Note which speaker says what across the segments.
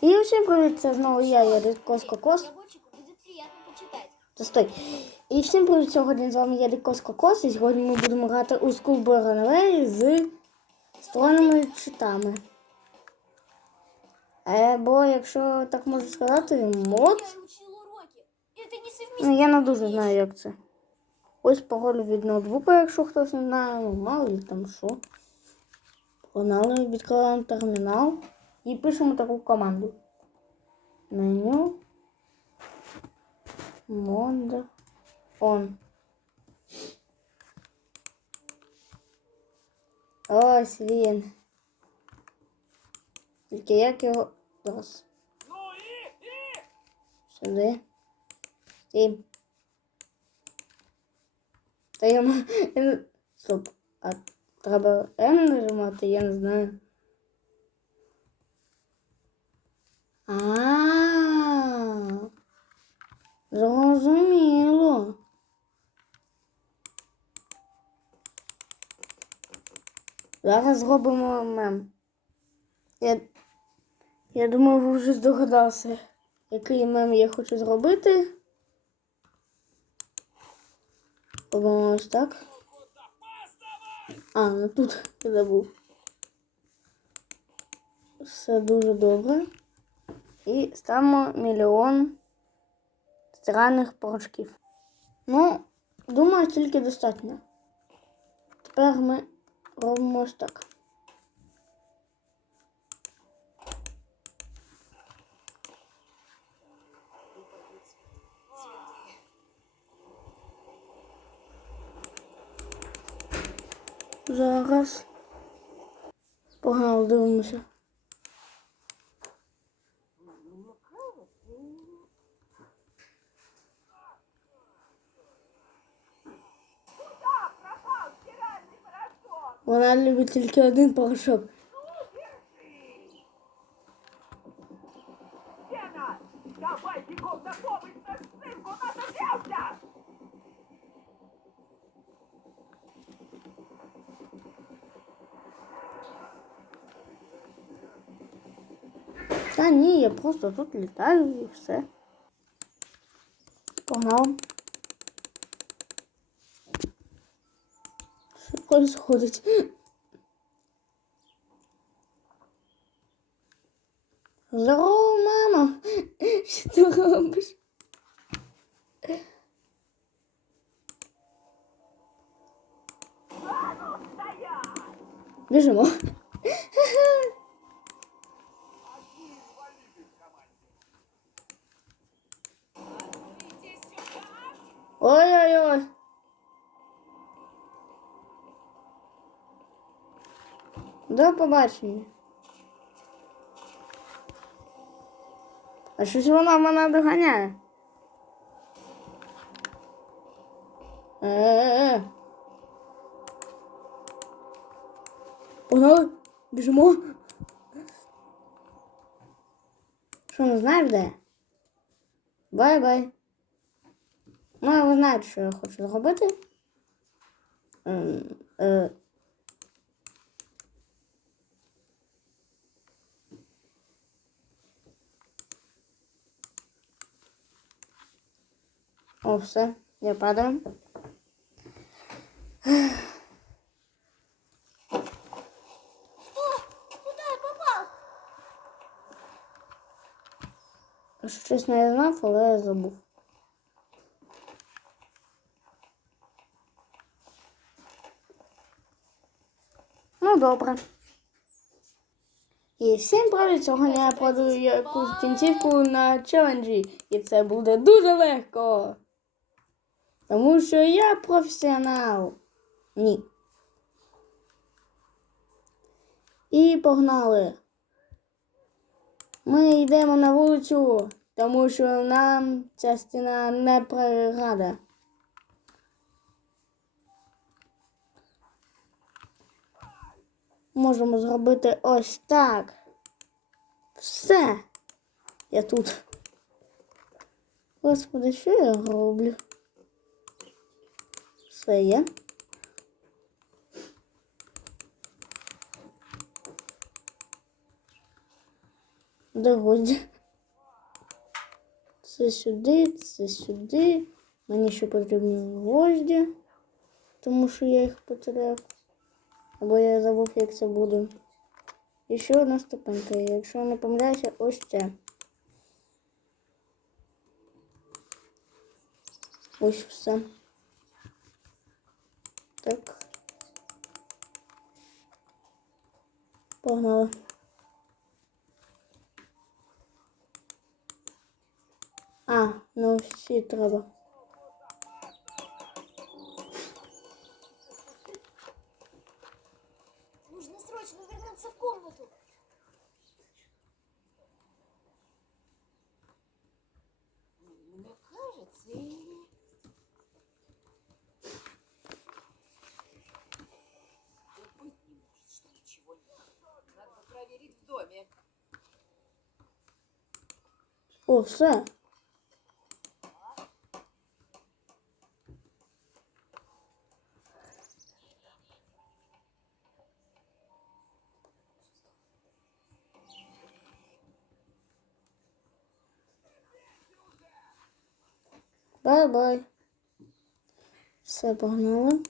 Speaker 1: І всім привіт, це знову я, я Дідкос Кокос.
Speaker 2: Разработчику будет приятно почитать.
Speaker 1: Та стой. І всім привіт, сьогодні з вами я Дідкос Кокос, і сьогодні ми будемо грати у School Runaway з створеними читами. Е, бо, якщо так можу сказати, мод. Ну, я не дуже знаю, як це. Ось пароль від ноутбука, якщо хтось не знає, ну мало ли там що. Погнали, відкриваємо термінал і пишемо таку команду. Меню. Мод. Он. Ось він. Тільки як його. Зараз. Сюди. Стій. Та Стоп. А треба М нажимати, я не знаю. А. Зрозуміло. Зараз зробимо мем. Я, я думаю, ви вже здогадався, який мем я хочу зробити. Робимо ось так. А, ну тут я забув. Все дуже добре. І ставимо мільйон стиральних порошків. Ну, думаю, тільки достатньо. Тепер ми робимо ось так. Зараз. Погнали, дивимося. Вона любить тільки один порошок. Та ні, я просто тут літаю і все. Погнав. Що происходить? Здорово, мама! Що ти робиш? Біжимо. До побачення. А щось вона мене доганяє. Е-е-е. Погнали, біжимо. Що, не знаєш де? Бай-бай. Ну, ви знаєте, що я хочу зробити. Ем, все, я падаю. Якщо чесно, я знав, але я забув. Ну, добре. І всім привіт! Сьогодні я продаю якусь кінцівку на челенджі. І це буде дуже легко. Тому що я професіонал. Ні. І погнали. Ми йдемо на вулицю, тому що нам ця стіна не преграда. Можемо зробити ось так. Все. Я тут. Господи, що я роблю? Все є. Догоді. Це сюди, це сюди. Мені ще потрібні гвозді, тому що я їх потеряв. Або я забув, як це буде. І ще одна ступенька. Якщо не помиляюся, ось це. Ось все. Так. Погнали. А, ну всі треба.
Speaker 2: Нужно срочно вернуться в комнату.
Speaker 1: О, все. Бай-бай. Все, погнали.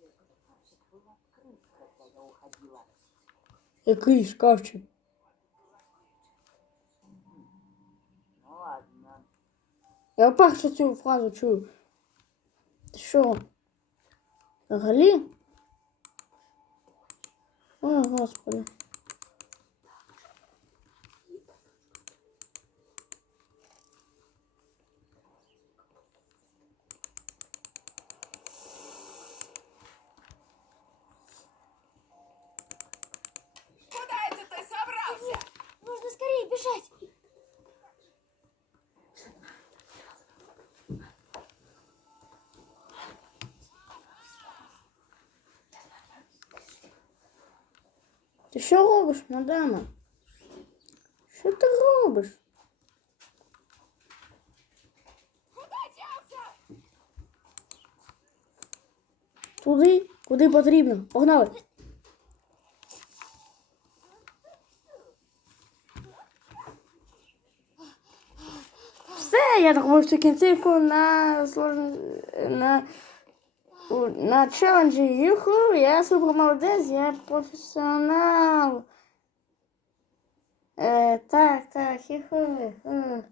Speaker 3: Мне показалось, что этот шкафчик был открыт, когда я уходила.
Speaker 1: Який шкафчик?
Speaker 3: Ну ладно.
Speaker 1: Я вперше цю фразу чую. Ти що? Взагалі? Ой, господи. Ти що робиш, мадама? Що ти робиш? Туди, куди потрібно. Погнали. Все, я цю кінцівку на на на челенджі Юху, я супер молодець, я професіонал. Е, так, так, юху. юху.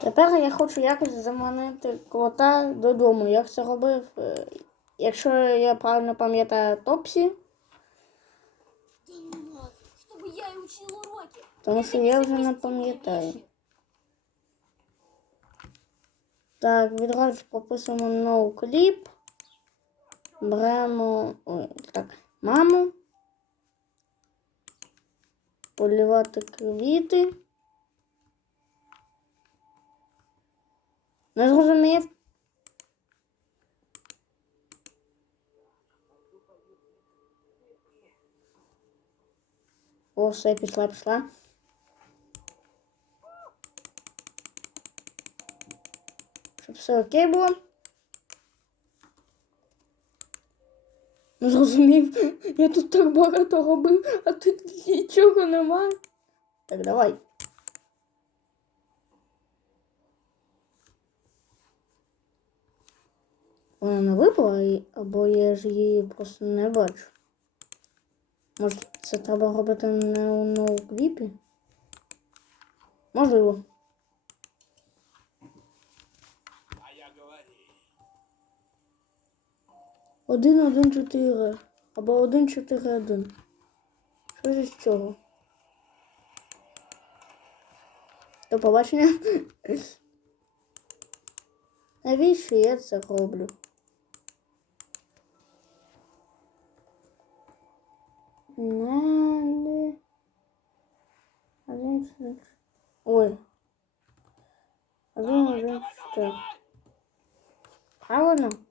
Speaker 1: Тепер я хочу якось заманити кота додому. Як це робив, е, якщо я правильно пам'ятаю Топсі,
Speaker 2: я уроки.
Speaker 1: тому що я вже не пам'ятаю. Так, відразу прописуємо no clip. Беремо ой, так, маму. Полівати квіти. Не зрозумів. О, все, пішла, пішла. Все окей було. Зрозумів. Я тут так багато робив, а тут нічого немає. Так, давай. Вона не випала, або я ж її просто не бачу. Може, це треба робити не у ноукліпі? Можливо. 1-1-4 або 1-4-1. Що ж з цього? До побачення. Навіщо я це роблю? Надо. Один. Ой. Один один чотири. Правильно?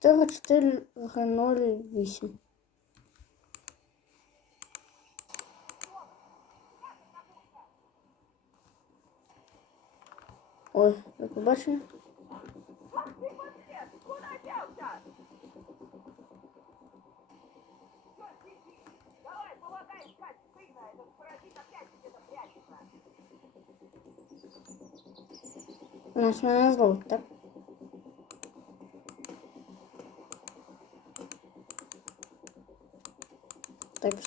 Speaker 1: 4408. Ой, до побачення. У нас мене зло.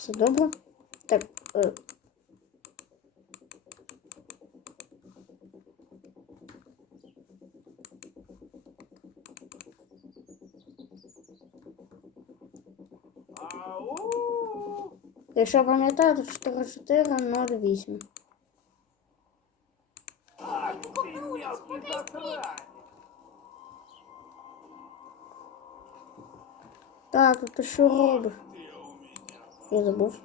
Speaker 1: Все добре. Так, е, якщо пам'ятаєте, 4408.
Speaker 4: Ах ты!
Speaker 1: Так, ти що робиш? Я забув.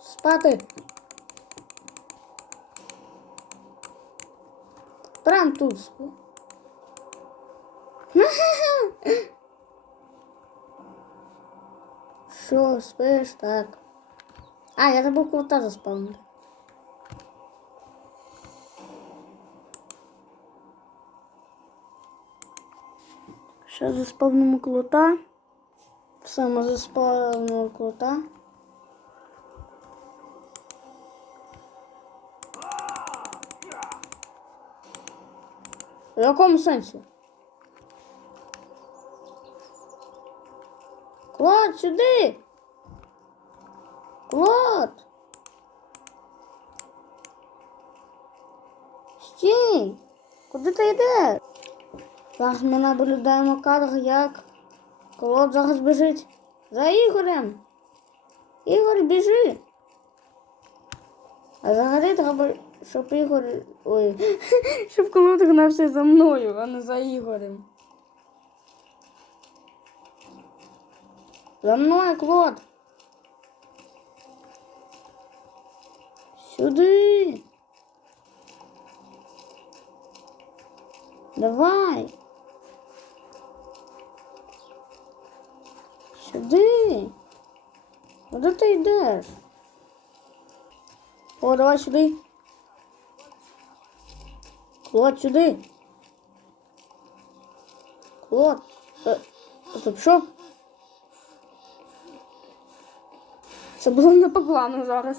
Speaker 1: Спати. Прям тут спи. Що, спиш? Так. А, я забув клота заспавнити. Ще заспавнимо клота. Саме заспавнимо клота. В якому сенсі? Клод, сюди! Клод! Стій! Куди ти йдеш? Зараз ми наблюдаємо кадр, як Клод зараз біжить за Ігорем. Ігор біжи. А взагалі треба, щоб Ігор. Ой, щоб Клод гнався за мною, а не за Ігорем. За мною, Клод. Сюди. Давай. Куди ти йдеш? О, давай сюди. Клод, сюди. Клод. Е, стоп, що? Це було не по плану зараз.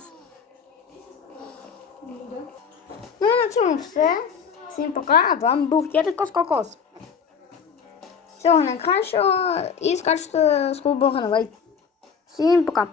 Speaker 1: Ну, і на цьому все. Всім пока. З вами був Єрикос Кокос. Всього найкращого і скажете з клубу Гановей. Всім пока.